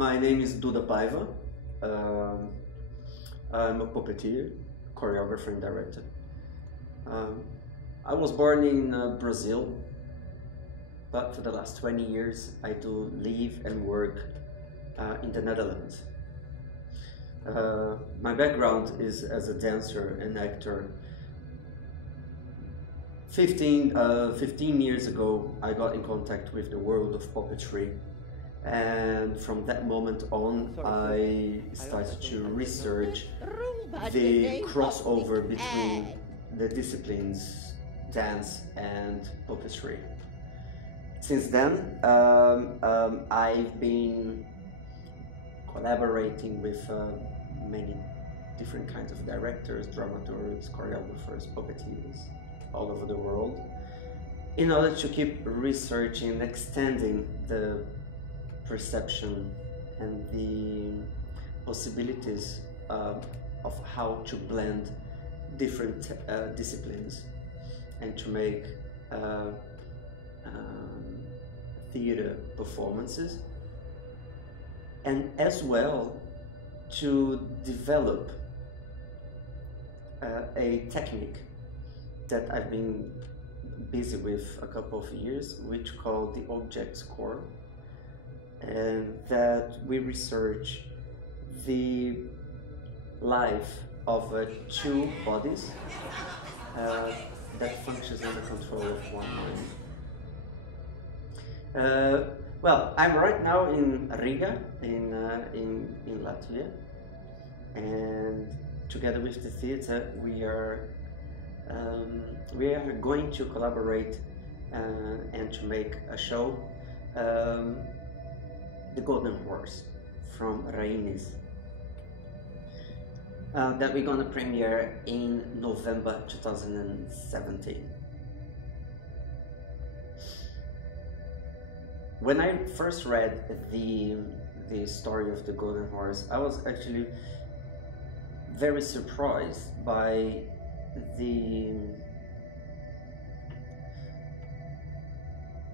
My name is Duda Paiva. I'm a puppeteer, choreographer and director. I was born in Brazil, but for the last 20 years I do live and work in the Netherlands. My background is as a dancer and actor. 15 years ago I got in contact with the world of puppetry, and from that moment on I started to research the crossover between the disciplines dance and puppetry. Since then I've been collaborating with many different kinds of directors, dramaturgs, choreographers, puppeteers all over the world, in order to keep researching and extending the perception and the possibilities of how to blend different disciplines and to make theater performances, and as well to develop a technique that I've been busy with a couple of years, which called the object core, and that we research the life of two bodies that functions under control of one mind. Well, I'm right now in Riga, in Latvia, and together with the theater we are going to collaborate and to make a show, The Golden Horse from Rainis, that we're gonna premiere in November 2017. When I first read the story of The Golden Horse, I was actually very surprised by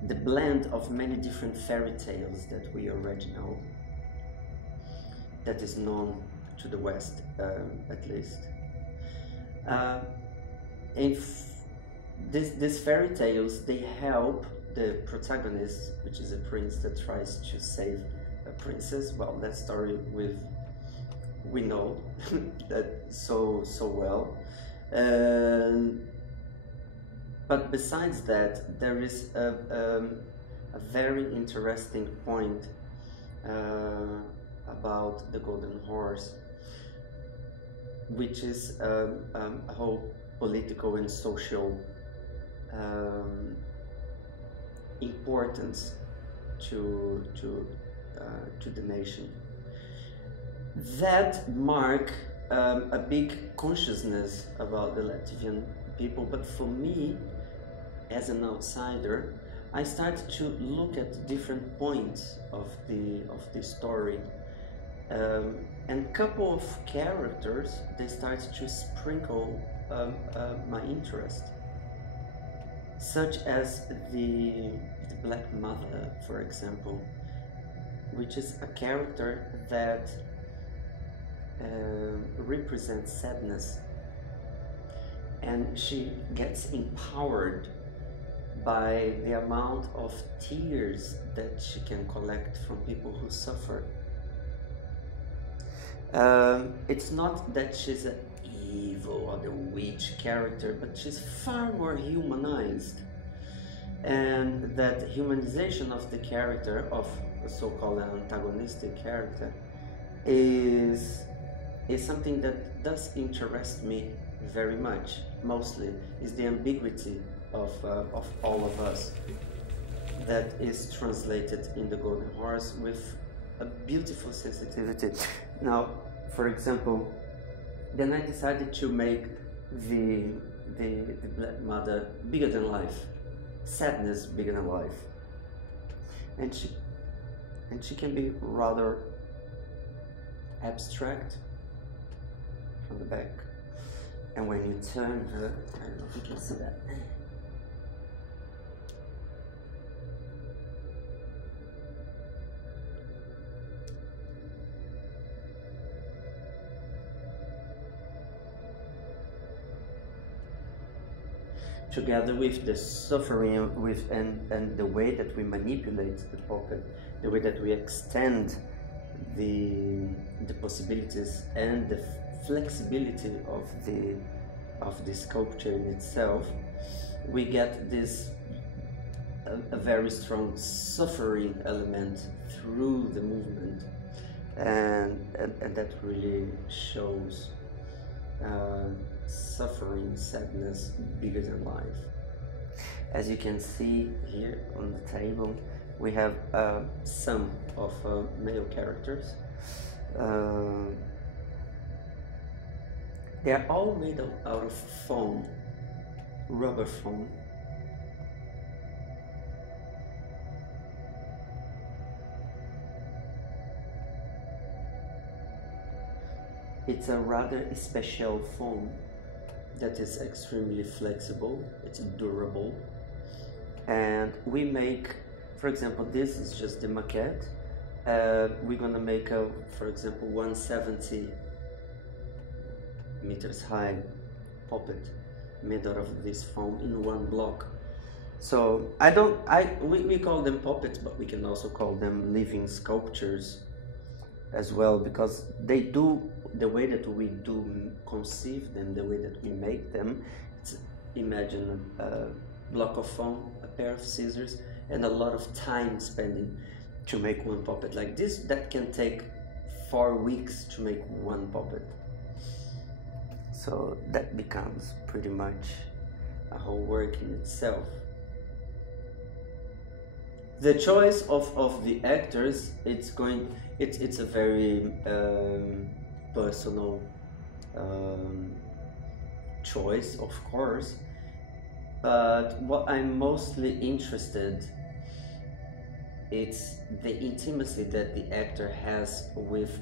the blend of many different fairy tales that we already know, that is known to the West, at least. These fairy tales, they help the protagonist, which is a prince that tries to save a princess. Well, that story we know that so well. But besides that, there is a very interesting point about the Golden Horse, which is a whole political and social importance to the nation, that mark a big consciousness about the Latvian people. But for me, as an outsider, I started to look at different points of the story, and couple of characters, they started to sprinkle my interest, such as the Black Mother, for example, which is a character that represents sadness, and she gets empowered by the amount of tears that she can collect from people who suffer. It's not that she's an evil or the witch character, but she's far more humanized, and that humanization of the character, of the so-called antagonistic character, is something that does interest me very much. Mostly is the ambiguity of all of us that is translated in The Golden Horse with a beautiful sensitivity. Now, for example, then I decided to make the Black Mother bigger than life, sadness bigger than life, and she can be rather abstract from the back, and when you turn her, I don't know if you can see that. together with the suffering and the way that we manipulate the puppet, the way that we extend the possibilities and the flexibility of the sculpture in itself, we get this a very strong suffering element through the movement, and that really shows suffering, sadness bigger than life. As you can see here on the table, we have some of male characters. They are all made out of foam, rubber foam. It's a rather special foam that is extremely flexible, it's durable, and we make, for example, this is just the maquette. We're gonna make a, for example, 170 meters high puppet made out of this foam in one block. So we call them puppets, but we can also call them living sculptures as well, because they do, the way that we do conceive them, the way that we make them, it's, imagine a block of foam, a pair of scissors, and a lot of time spending to make one puppet like this. That can take 4 weeks to make one puppet. So that becomes pretty much a whole work in itself. The choice of the actors, it's a very personal choice, of course, but what I'm mostly interested, it's the intimacy that the actor has with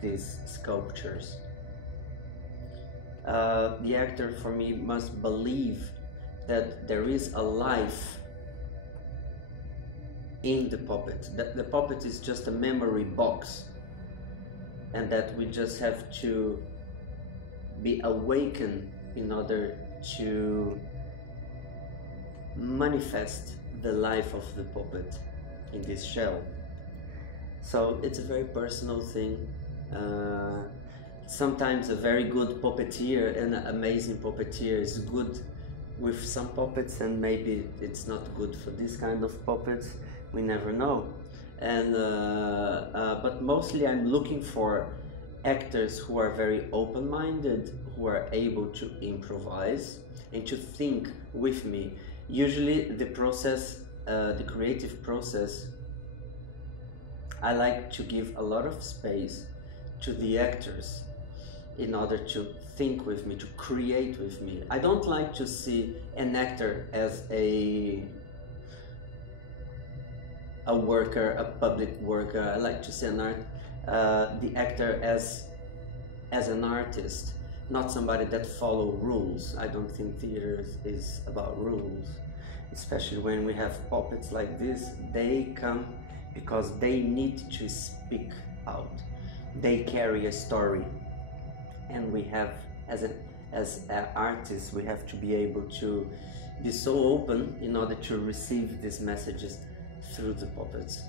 these sculptures. The actor, for me, must believe that there is a life in the puppet, that the puppet is just a memory box, and that we just have to be awakened in order to manifest the life of the puppet in this shell. So it's a very personal thing. Sometimes a very good puppeteer, an amazing puppeteer, is good with some puppets, and maybe it's not good for this kind of puppets. We never know. And but mostly I'm looking for actors who are very open-minded, who are able to improvise and to think with me. Usually the process, the creative process, I like to give a lot of space to the actors in order to think with me, to create with me. I don't like to see an actor as a worker, a public worker. I like to see the actor as an artist, not somebody that follows rules. I don't think theater is about rules, especially when we have puppets like this. They come because they need to speak out. They carry a story, and we have, as artists, we have to be able to be so open in order to receive these messages through the puppets.